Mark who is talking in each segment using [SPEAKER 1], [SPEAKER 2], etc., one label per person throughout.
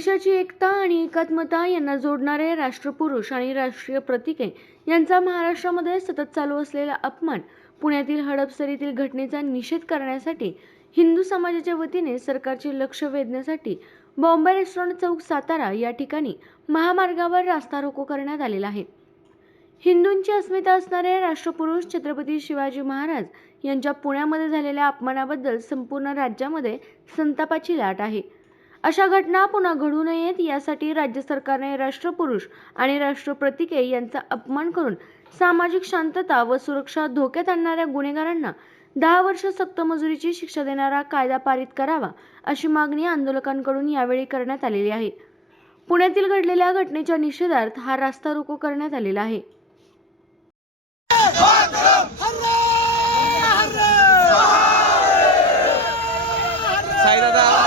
[SPEAKER 1] देशाची एकता आणि एकात्मता यांना जोडणारे राष्ट्रपुरुष आणि राष्ट्रीय प्रतीके यांचा महाराष्ट्रामध्ये सतत चालू असलेला अपमान पुण्यातील हडपसरीतील घटनेचा निषेध करण्यासाठी हिंदू समाजाच्या वतीने सरकारचे लक्ष वेधण्यासाठी बॉम्बे रेस्टॉरंट चौक सातारा या ठिकाणी महामार्गावर रास्ता रोको करण्यात आलेला आहे. हिंदूंची अस्मिता असणारे राष्ट्रपुरुष छत्रपती शिवाजी महाराज यांच्या पुण्यामध्ये झालेल्या अपमानाबद्दल संपूर्ण राज्यामध्ये संतापाची लाट आहे. अशा घटना पुन्हा घडू नयेत यासाठी राज्य सरकारने राष्ट्रपुरुष आणि राष्ट्रप्रतिके यांचा अपमान करून सामाजिक शांतता व सुरक्षा धोक्यात आणणाऱ्या गुन्हेगारांना दहा वर्ष सक्त मजुरीची शिक्षा देणारा कायदा पारित करावा अशी मागणी आंदोलकांकडून यावेळी करण्यात आलेली आहे. पुण्यातील घडलेल्या घटनेच्या निषेधार्थ हा रास्ता रोको करण्यात आलेला आहे.
[SPEAKER 2] साईदादा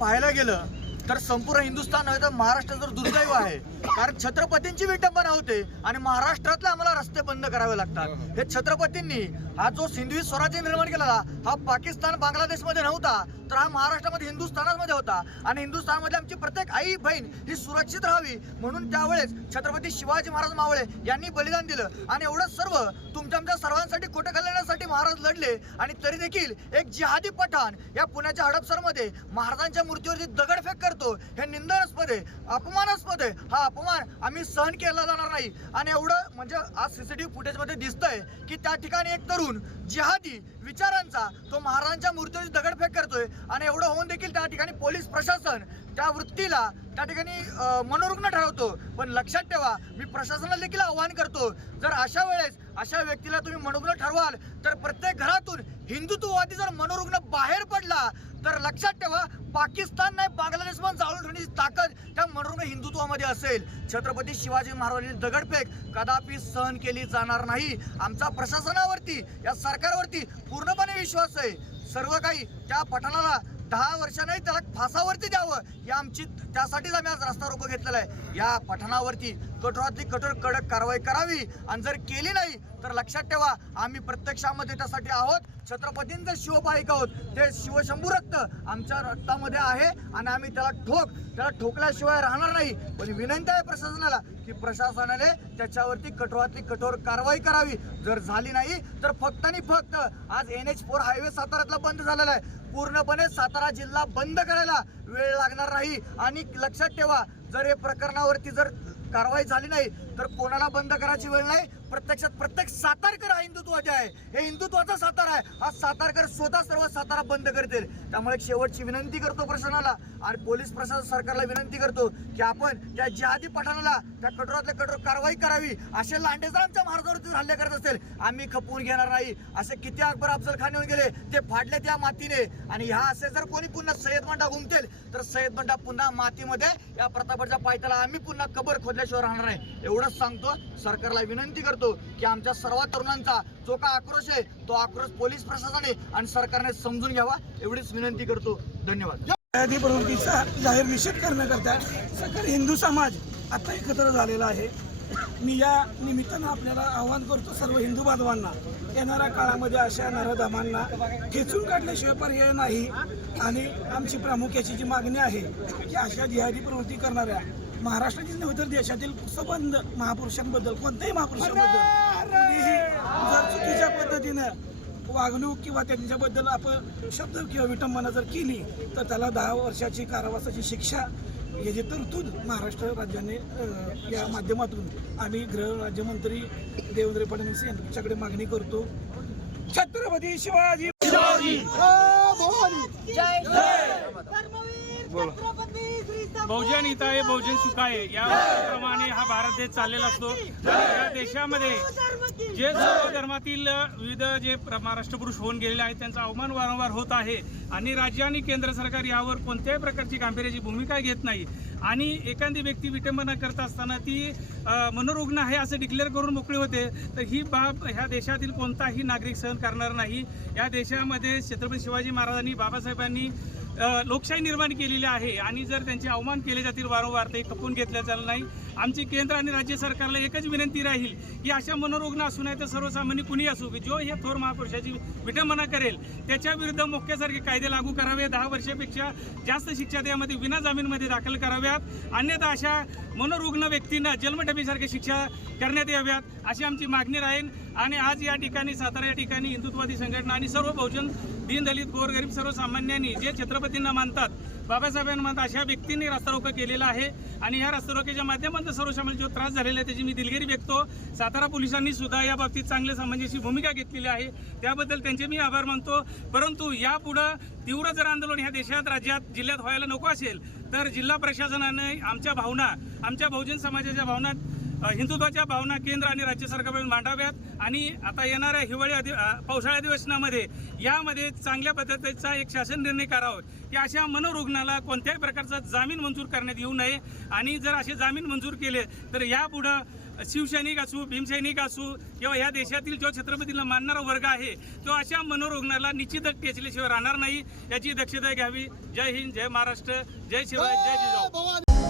[SPEAKER 2] पाहायला गेलं तर संपूर्ण हिंदुस्थान नव्हे तर महाराष्ट्र जर दुर्दैव आहे. कारण छत्रपतींची विटंबना होते आणि महाराष्ट्रातले आम्हाला रस्ते बंद करावे लागतात. हे छत्रपतींनी हा जो सिंधवी स्वराज्य निर्माण केलेला हा पाकिस्तान बांगलादेशमध्ये नव्हता तर हा महाराष्ट्रामध्ये हिंदुस्थानामध्ये होता. आणि हिंदुस्थानमध्ये आमची प्रत्येक आई बहीण ही सुरक्षित राहावी. म्हणून त्यावेळेस छत्रपती शिवाजी महाराज मावळे यांनी बलिदान दिलं. आणि एवढं सर्व तुमच्या आमच्या सर्वांसाठी खोटं घालण्यासाठी महाराज लढले. आणि तरी देखील एक जिहादी पठाण या पुण्याच्या हडपसरमध्ये महाराजांच्या मूर्तीवरती दगडफेक करतो. हे निंदनास्पद आहे अपमानास्पद आहे. हा अपमान आम्ही सहन केला जाणार नाही. आणि एवढं म्हणजे आज सी सी टी व्ही फुटेजमध्ये दिसतंय की त्या ठिकाणी एक तरुण जिहादी विचारांचा तो महाराजांच्या मूर्तीवरती दगडफेक करतोय. आणि एवढं होऊन देखील त्या ठिकाणी पोलीस प्रशासन त्या वृत्तीला त्या ठिकाणी मनोरुग्ण ठरवतो. पण लक्षात ठेवा मी प्रशासनाला देखील आव्हान करतो. जर अशा वेळेस अशा व्यक्तीला तुम्ही मनोरुग्ण ठरवाल तर प्रत्येक घरातून हिंदुत्ववादी जर मनोरुग्ण बाहेर पडला तर लक्षात ठेवा पाकिस्तान नाही बांगलादेश पण जाळून ठेवण्याची ताकद त्या मनोरंग हिंदुत्वामध्ये असेल. छत्रपती शिवाजी महाराजांची दगडफेक कदापि सहन केली जाणार नाही. आमचा प्रशासनावरती या सरकारवरती पूर्णपणे विश्वास आहे. सर्व काही त्या पठाणाला दहा वर्ष नाही त्याला फासावरती द्यावं. या आमची त्यासाठीच आम्ही आज रस्ता रोको घेतलेला आहे. या पठणावरती कठोरातली कठोर कडक कारवाई करावी. आणि जर केली नाही तर लक्षात ठेवा आम्ही प्रत्यक्षामध्ये त्यासाठी आहोत. छत्रपतींचं शिवपाईक आहोत. ते शिवशंभू रक्त आमच्या रक्तामध्ये आहे आणि आम्ही त्याला ठोक. त्याला ठोकल्याशिवाय राहणार नाही. पण विनंती आहे प्रशासनाला की प्रशासनाने त्याच्यावरती कठोरातली कठोर कारवाई करावी. जर झाली नाही तर फक्त आणि फक्त आज एन एच फोर हायवे साताऱ्यातला बंद झालेला आहे. पूर्णपणे सातारा जिल्हा बंद करायला वेळ लागणार नाही. आणि लक्षात ठेवा जर हे प्रकरणावरती जर कारवाई झाली नाही तर कोणाला बंद करायची वेळ नाही? प्रत्यक्षात प्रत्येक सातारकर हा हिंदुत्वाचे आहे. हे हिंदुत्वाचा सातारा आहे. हा सातारकर स्वतः सर्व सातारा बंद करतील. त्यामुळे शेवटची विनंती करतो प्रशासनाला आणि पोलीस प्रशासन सरकारला विनंती करतो की आपण त्या जिहादी पठाणाला त्या कठोरातल्या कठोर कारवाई करावी. असे लांडेजा आमच्या महाराजावरती हल्ले करत असेल आम्ही खपवून घेणार नाही. असे किती अकबर अफजल खान येऊन गेले ते फाडले त्या मातीने. आणि ह्या असे जर कोणी पुन्हा सय्यद मंडा घुमतील तर सय्यद मंडा पुन्हा मातीमध्ये या प्रतापच्या पायथ्याला आम्ही पुन्हा कबर खोदल्याशिवाय राहणार नाही. एवढं एवढंच सांगतो सरकारला विनंती करतो की आमच्या सर्व तरुणांचा जो का आक्रोश आहे तो आक्रोश पोलीस प्रशासनाने आणि सरकारने समजून घ्यावा एवढीच विनंती करतो. धन्यवाद.
[SPEAKER 3] प्रवृत्तीचा जाहीर निषेध करण्याकरता सकल हिंदू समाज आता एकत्र झालेला आहे. मी या निमित्तानं आपल्याला आवाहन करतो सर्व हिंदू बांधवांना येणाऱ्या काळामध्ये अशा नरधमांना खेचून काढल्याशिवाय पर्याय नाही. आणि आमची प्रामुख्याची जी मागणी आहे की अशा जिहादी प्रवृत्ती करणाऱ्या महाराष्ट्रातील नव्हे तर देशातील सबंध महापुरुषांबद्दल कोणत्याही महापुरुषांबद्दल. जर चुकीच्या पद्धतीनं वागणूक किंवा त्यांच्याबद्दल आपण शब्द किंवा विटंबना जर केली तर त्याला दहा वर्षाची कारावासाची शिक्षा याची तरतूद महाराष्ट्र राज्याने या माध्यमातून आम्ही गृह राज्यमंत्री देवेंद्र फडणवीस यांच्याकडे मागणी करतो. छत्रपती शिवाजी
[SPEAKER 4] बहुजन हिताय बहुजन सुखाय याप्रमाणे हा भारत देश चाललेला असतो. या देशामध्ये जे सर्व धर्मातील विविध जे महाराष्ट्र पुरुष होऊन गेलेले आहेत त्यांचा अवमान वारंवार होत आहे. आणि राज्य आणि केंद्र सरकार यावर कोणत्याही प्रकारची गांभीर्याची भूमिका घेत नाही. आणि एखादी व्यक्ती विटंबना करत असताना ती मनोरुग्ण आहे असं डिक्लेअर करून मोकळी होते तर ही बाब ह्या देशातील कोणताही नागरिक सहन करणार नाही. या देशामध्ये छत्रपती शिवाजी महाराजांनी बाबासाहेबांनी लोकशाही निर्माण केलेली आहे आणि जर त्यांचे अवमान केले जातील वारंवार ते खपून घेतल्या जाणार नाही. आमची केंद्र आणि राज्य सरकारला एकच विनंती राहील की अशा मनोरुग्ण असू नये तर सर्वसामान्य कुणी असू की जो या थोर महापुरुषाची विटंबना करेल त्याच्या विरुद्ध मोक्यासारखे कायदे लागू करावे दहा वर्षापेक्षा जास्त शिक्षा त्यामध्ये विना जामीनमध्ये दाखल कराव्यात. अन्यथा अशा मनोरुग्ण व्यक्तींना जन्मठेपीसारखी शिक्षा करण्यात याव्यात अशी आमची मागणी राहील. आणि आज या ठिकाणी सातारा या ठिकाणी हिंदुत्ववादी संघटना आणि सर्व बहुजन दीनदलित गोरगरीब सर्वसामान्यांनी जे छत्रपतींना मानतात बाबासाहेबांना मानतात अशा व्यक्तींनी रास्तारोको केलेला आहे. आणि ह्या रास्तारोक्याच्या माध्यमातून सर्वसामान्य जो त्रास झालेला आहे त्याची मी दिलगिरी व्यक्तो सातारा पोलिसांनी सुद्धा या बाबतीत चांगल्या सामंजस्य भूमिका घेतलेली आहे. त्याबद्दल त्यांचे मी आभार मानतो. परंतु यापुढं तीव्र जर आंदोलन ह्या देशात राज्यात जिल्ह्यात व्हायला नको असेल तर जिल्हा प्रशासनाने आमच्या भावना आमच्या बहुजन समाजाच्या भावना हिंदुत्वाच्या भावना केंद्र आणि राज्य सरकारकडून मांडाव्यात. आणि आता येणाऱ्या हिवाळी अधि पावसाळी अधिवेशनामध्ये यामध्ये चांगल्या पद्धतीचा एक शासन निर्णय करावा. की अशा मनोरुग्णाला कोणत्याही प्रकारचा जामीन मंजूर करण्यात येऊ नये. आणि जर असे जामीन मंजूर केले तर यापुढं शिवसैनिक असू भीमसैनिक असू किंवा या देशातील जो छत्रपतीला मानणारा वर्ग आहे तो अशा मनोरुग्णाला निश्चितच टेचल्याशिवाय राहणार नाही. याची दक्षता घ्यावी. जय हिंद जय महाराष्ट्र जय शिवाय जय जिजाऊ.